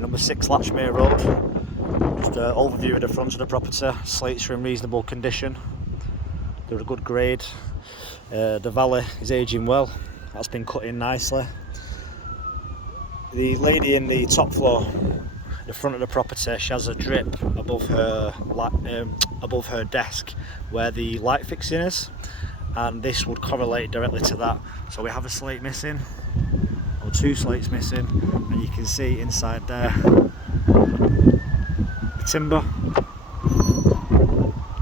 number 6 Latchmere Road. Just an overview of the front of the property. Slates are in reasonable condition. They're a good grade. The valley is ageing well. That's been cut in nicely. The lady in the top floor, the front of the property, she has a drip above her desk where the light fixing is, and this would correlate directly to that. So we have a slate missing, or 2 slates missing, and you can see inside there the timber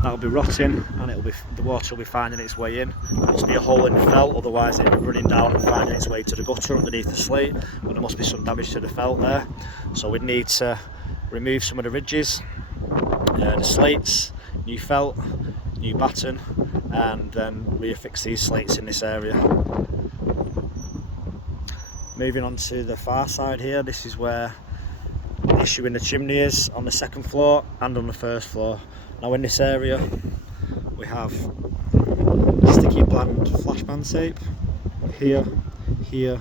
that'll be rotting, and the water will be finding its way in. There must be a hole in the felt, otherwise it'll be running down and finding its way to the gutter underneath the slate. But there must be some damage to the felt there, so we'd need to remove some of the ridges, the slates, new felt, new batten, and then reaffix these slates in this area. Moving on to the far side here, this is where the issue in the chimney is, on the 2nd floor and on the 1st floor. Now in this area we have sticky bland flashband tape here, here,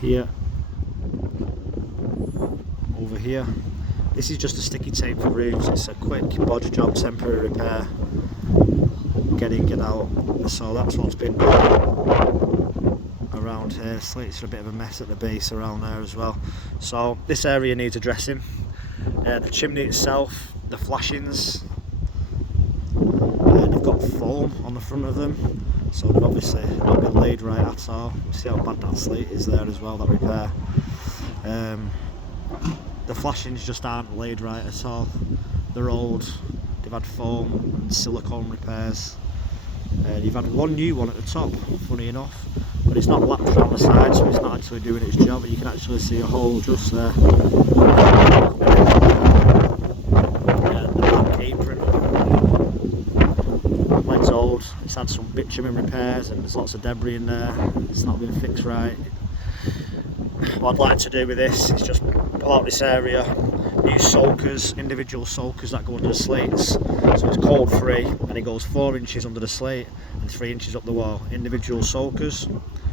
here, over here. This is just a sticky tape for roofs. It's a quick bodge job, temporary repair, get in, get out. So that's what's been done around here. Slates are a bit of a mess at the base around there as well. So this area needs addressing. The chimney itself, the flashings, they've got foam on the front of them, so they've obviously not been laid right at all. You see how bad that slate is there as well, that repair. The flashings just aren't laid right at all. They're old, they've had foam and silicone repairs. You've had one new one at the top, funny enough, but it's not lapped around the side, so it's not actually doing its job. But you can actually see a hole just there. The back apron, when it's old, it's had some bitumen repairs and there's lots of debris in there. It's not been fixed right. What I'd like to do with this is just pull out this area, use soakers, individual soakers that go under the slates, so it's cold free, and it goes 4 inches under the slate and 3 inches up the wall. Individual soakers,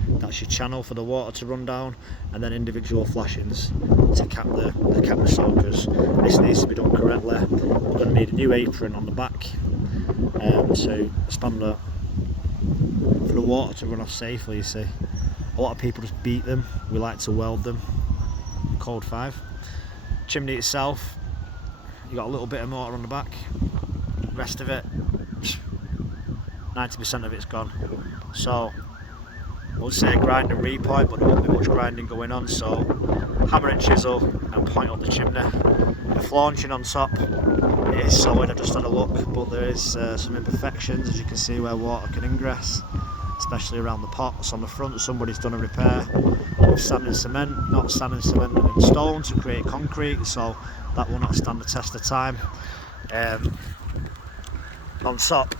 that's your channel for the water to run down, and then individual flashings to cap the soakers. This needs to be done correctly. We're going to need a new apron on the back to span that for the water to run off safely. You see, a lot of people just beat them. We like to weld them. Code 5. Chimney itself, you got a little bit of mortar on the back. The rest of it, 90% of it's gone. So we'll say grind and repoint, but there won't be much grinding going on. So hammer and chisel and point up the chimney. The flaunching on top, it is solid. I just had a look, but there is some imperfections, as you can see, where water can ingress, especially around the pots on the front. Somebody's done a repair with sand and cement, not sand and cement and stone to create concrete, so that will not stand the test of time. On top,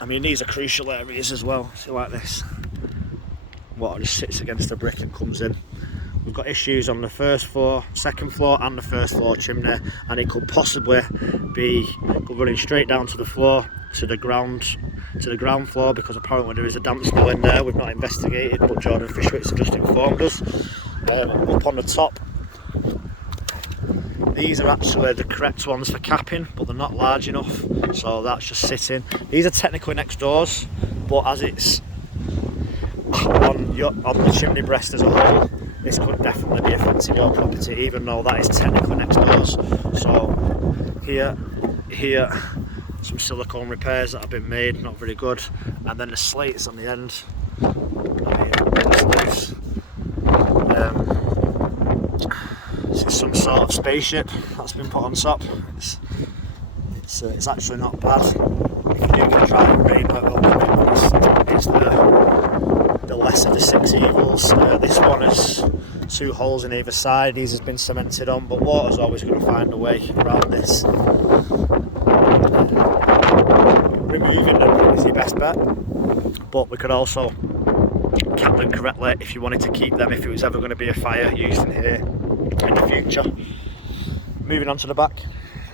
I mean, these are crucial areas as well. See, like this, water just sits against the brick and comes in. We've got issues on the 1st floor, 2nd floor and the 1st floor chimney, and it could possibly be running straight down to the floor, to the ground floor, because apparently there is a damp spill in there. We've not investigated, but Jordan Fishwitz have just informed us. Up on the top, these are actually the correct ones for capping, but they're not large enough, so that's just sitting. These are technically next doors, but as it's on the chimney breast as a whole, this could definitely be affecting your property, even though that is technically next doors. So here, some silicone repairs that have been made, not very good, and then the slates on the end. I mean, it's loose. This is some sort of spaceship that's been put on top. It's actually not bad. If you do get dry and rain, it's the lesser of the 6 evils. This one has 2 holes in either side. These has been cemented on, but water's always going to find a way around this. Removing them is your best bet, but we could also cap them correctly if you wanted to keep them if it was ever going to be a fire used in here in the future. Moving on to the back.